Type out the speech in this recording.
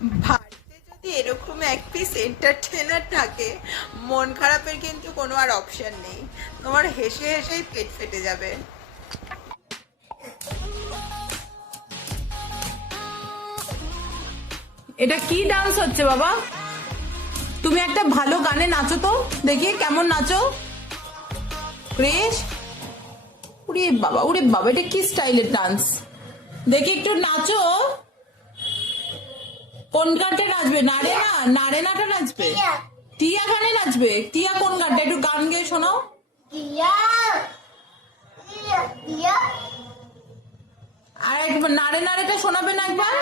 বাড়িতে যদি এরকম এক পিস এন্টারটেনার থাকে, মন খারাপের কিন্তু কোনো আর অপশন নেই। তোমার হেসে হেসেই পেট ফেটে যাবে। এটা কি ডান্স হচ্ছে বাবা? তুমি একটা ভালো গানে নাচো তো, দেখি কেমন নাচো। ক্রেশ, উরে বাবা, এটা কি স্টাইলের ডান্স? দেখি একটু নাচো। কোন গানটা নাচবে? নারে না, নারে নাটা নাচবে? টিয়া গানে নাচবে? টিয়া কোন গানটা? একটু গান গেয়ে শোনাও। আর একবার নারে নারেটা শোনাবে না একবার?